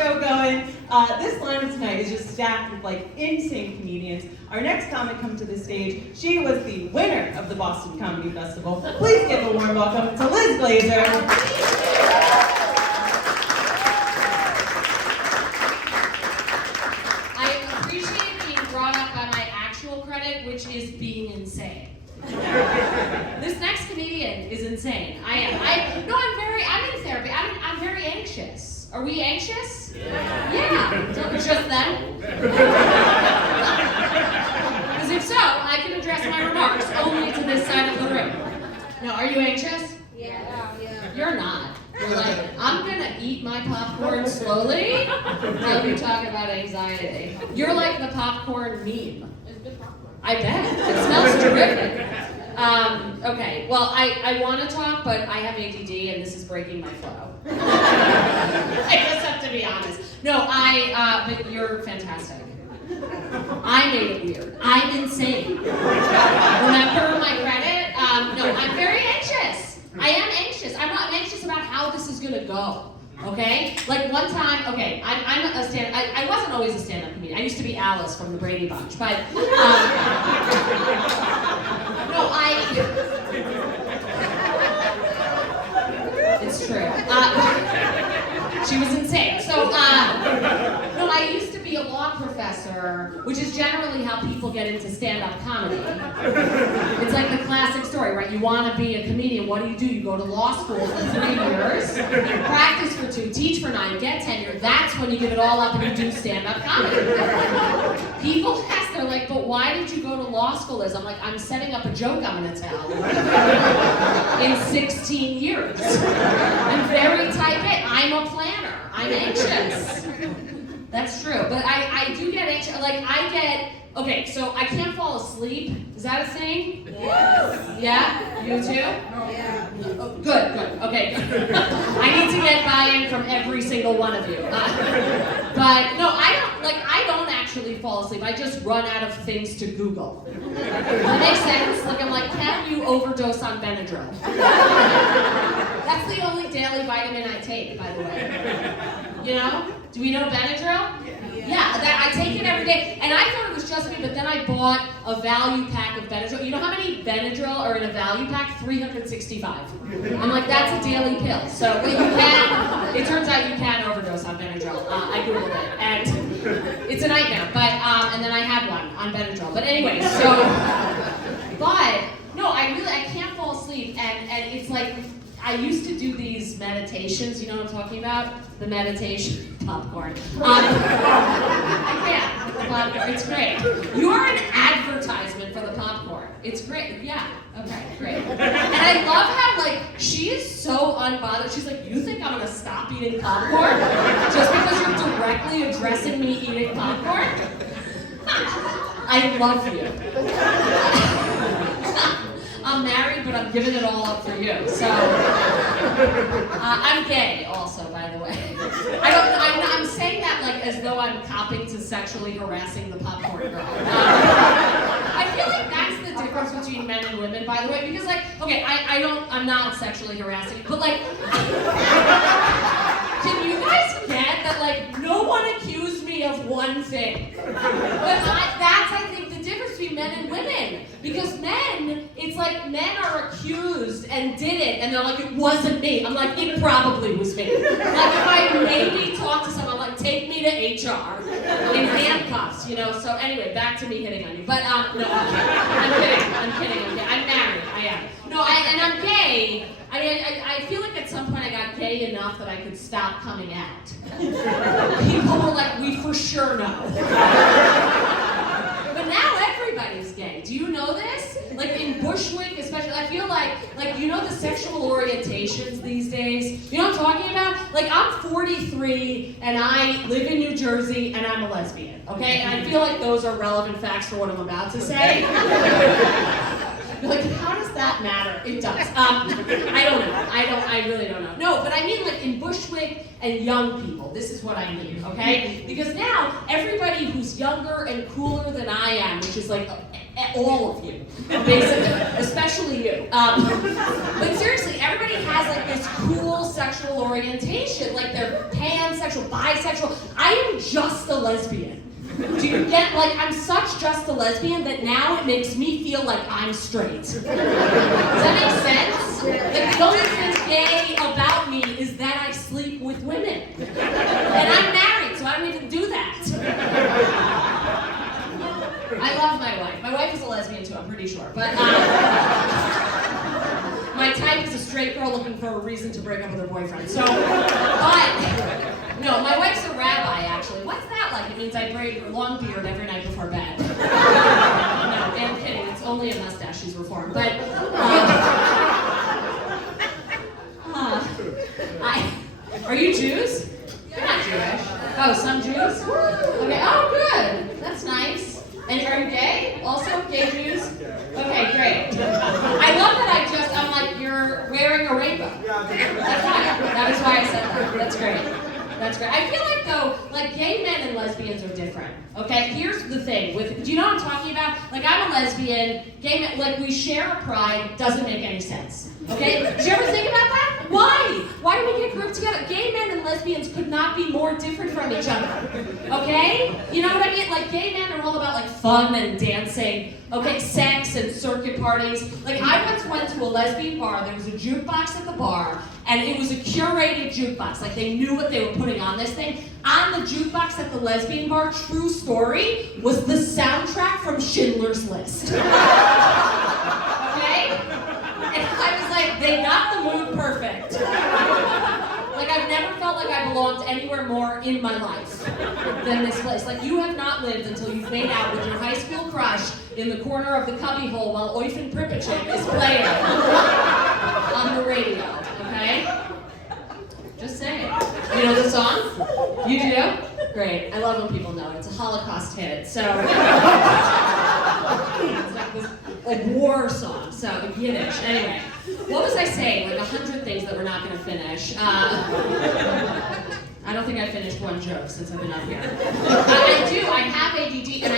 show going. This lineup tonight is just stacked with like insane comedians. Our next comic comes to the stage. She was the winner of the Boston Comedy Festival. Please give a warm welcome to Liz Glazer. Which is being insane. This next comedian is insane. I'm in therapy. I'm very anxious. Are we anxious? Yeah. Just them? Because if so, I can address my remarks only to this side of the room. No, are you anxious? Yeah. You're not. You're like, I'm gonna eat my popcorn slowly while we talk about anxiety. You're like the popcorn meme. I bet. It smells terrific. Okay, well, I want to talk, but I have ADD, and this is breaking my flow. I just have to be honest. No, but you're fantastic. I made it weird. I'm insane. Remember my credit? No, I'm very anxious. I am anxious. I'm not anxious about how this is going to go. Okay? Like one time, okay, I wasn't always a stand-up comedian. I used to be Alice from the Brady Bunch, but, it's true. She was insane. So, I used to be a law professor, which is generally how people get into stand-up comedy. It's like the classic story, right? You want to be a comedian, what do? You go to law school for 3 years, practice for 2, teach for 9, get tenure. That's when you give it all up and you do stand-up comedy. People ask, they're like, but why did you go to law school, Liz? I'm like, I'm setting up a joke I'm going to tell in 16 years. I'm very type A. I'm a planner. I'm anxious. That's true, but I do get anxious. Okay, so I can't fall asleep. Is that a thing? Yes. Yeah? You too? Yeah. Oh, good, okay. I need to get buy-in from every single one of you. But no, I don't actually fall asleep. I just run out of things to Google. That makes sense? Like I'm like, can you overdose on Benadryl? That's the only daily vitamin I take, by the way. You know? Do we know Benadryl? Yeah, I take it every day, and I thought it was just me, but then I bought a value pack of Benadryl. You know how many Benadryl are in a value pack? 365. I'm like, that's a daily pill. So it turns out you can overdose on Benadryl. I Googled it, and it's a nightmare, but, and then I had one on Benadryl. But anyway, I can't fall asleep, and it's like, I used to do these meditations, you know what I'm talking about? The meditation popcorn. I can't. The popcorn. It's great. You're an advertisement for the popcorn. It's great. Yeah. Okay, great. And I love how, she is so unbothered. She's like, you think I'm gonna stop eating popcorn? Just because you're directly addressing me eating popcorn? I love you. I'm married, but I'm giving it all up for you. So, I'm gay also, by the way. I'm saying that like as though I'm copping to sexually harassing the popcorn girl. I feel like that's the difference between men and women, by the way, because I'm not sexually harassing, but can you guys get that no one accused me of one thing? But that's, I think, the difference between men and women. Because men, it's like men are accused and did it, and they're like, it wasn't me. I'm like, it probably was me. Like, if I maybe talk to someone, I'm like, take me to HR in handcuffs, you know? So anyway, back to me hitting on you. But, no, I'm kidding. I'm married, I am. No, and I'm gay. I feel like at some point I got gay enough that I could stop coming out. People were like, we for sure know. But now everybody's gay. Do you know this? Like in Bushwick, especially, I feel like you know the sexual orientations these days? You know what I'm talking about? Like I'm 43 and I live in New Jersey and I'm a lesbian, okay? And I feel like those are relevant facts for what I'm about to say. You're like, how does that matter? It does. I don't know. I really don't know. No, but I mean like in Bushwick and young people. This is what I mean, okay? Because now everybody who's younger and cooler than I am, which is like all of you, basically, especially you. But seriously, everybody has like this cool sexual orientation, like they're pansexual, bisexual. I am just a lesbian. Do you get, like, I'm such just a lesbian that now it makes me feel like I'm straight. Does that make sense? Like, the only thing gay about me is that I sleep with women. And I'm married, so I don't even do that. I love my wife. My wife is a lesbian too, I'm pretty sure. But my type is a straight girl looking for a reason to break up with her boyfriend. So, but, no, my wife's a rabbi, actually. What's that like? It means I braid a long beard every night before bed. No, I'm kidding. It's only a mustache. She's reformed. But, are you Jews? You're not Jewish. Oh, some Jews? Okay, oh, good. That's nice. And are you gay? Also gay Jews? Okay, great. I love that I'm like, you're wearing a rainbow. That's fine. That is why I said that. That's great. That's great. I feel like though, like gay men and lesbians are different. Okay, here's the thing. Do you know what I'm talking about? Like I'm a lesbian, gay men, like we share a pride, doesn't make any sense. Okay? Did you ever think about that? Why? Why do we get grouped together? Gay men and lesbians could not be more different from each other. Okay? You know what I mean? Like gay men are all about like fun and dancing, okay, sex and circuit parties. Like I once went to a lesbian bar, there was a jukebox at the bar, and it was a curated jukebox. Like they knew what they were putting on this thing. On the jukebox at the lesbian bar, true story, was the soundtrack from Schindler's List. Okay? And I was like, they got the mood perfect. Like I've never felt like I belonged anywhere more in my life than this place. Like you have not lived until you've made out with your high school crush in the corner of the cubbyhole while Oyfin Pripyatchik is playing on the radio, okay? Just saying. You know the song? You do? Great. I love when people know. It's a Holocaust hit, so it's like this like war song, so Yiddish. Anyway, what was I saying? Like 100 things that we're not going to finish. I don't think I finished one joke since I've been up here. I do. I have ADD, and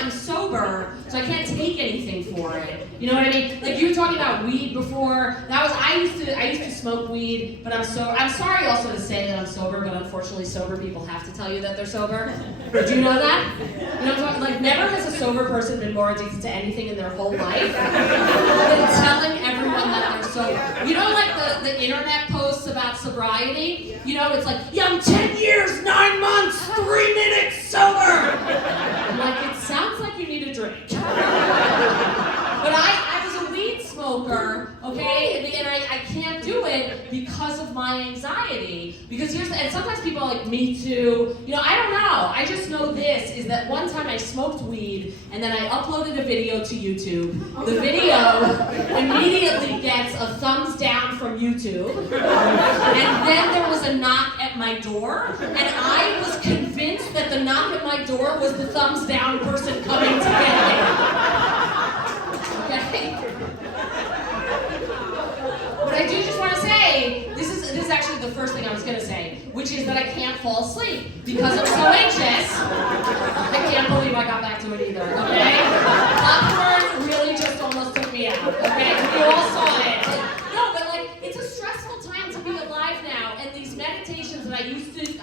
I'm sober, so I can't take anything for it. You know what I mean? Like you were talking about weed before. I used to smoke weed, but I'm sorry also to say that I'm sober, but unfortunately sober people have to tell you that they're sober. Do you know that? You know what I'm talking? Like never has a sober person been more addicted to anything in their whole life than telling everyone that they're sober. You know, like the internet posts about sobriety. You know, it's like, yeah, I'm 10 years, 9 months, 3 minutes sober. I'm like, it sounds like you need a drink. But I was a weed smoker, okay, and I can't do it because of my anxiety. Because and sometimes people are like, me too. You know, I don't know. I just know this, is that one time I smoked weed, and then I uploaded a video to YouTube. The video immediately gets a thumbs down from YouTube. And then there was a knock at my door, and I was convinced that the knock at my door was the thumbs down person coming to get me. Okay? But I do just want to say, this is actually the first thing I was going to say, which is that I can't fall asleep because I'm so anxious. I can't believe I got back to it either, okay? Popcorn really just almost took me out, okay? You all saw it. No, but like, it's a stressful time to be alive now, and these meditations that I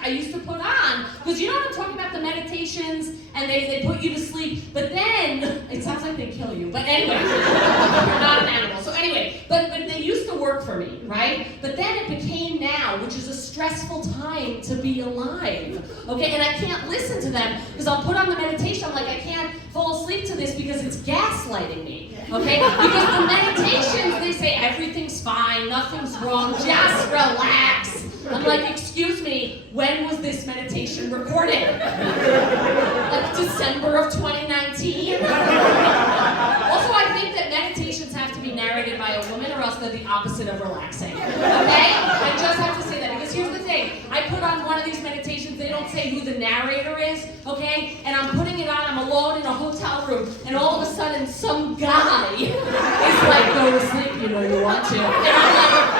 used to put on, because you know what I'm talking about, the meditations, and they put you to sleep, but then, it sounds like they kill you, but anyway, you're not an animal. So anyway, but they used to work for me, right? But then it became now, which is a stressful time to be alive, okay? And I can't listen to them, because I'll put on the meditation, I'm like, I can't fall asleep to this because it's gaslighting me, okay? Because the meditations, they say everything's fine, nothing's wrong, just relax. I'm like, excuse me, when was this meditation recorded? Like December of 2019? Also, I think that meditations have to be narrated by a woman or else they're the opposite of relaxing. Okay? I just have to say that because here's the thing. I put on one of these meditations, they don't say who the narrator is, okay? And I'm putting it on, I'm alone in a hotel room, and all of a sudden some guy is like, go to sleep, you know you want to. And I'm like,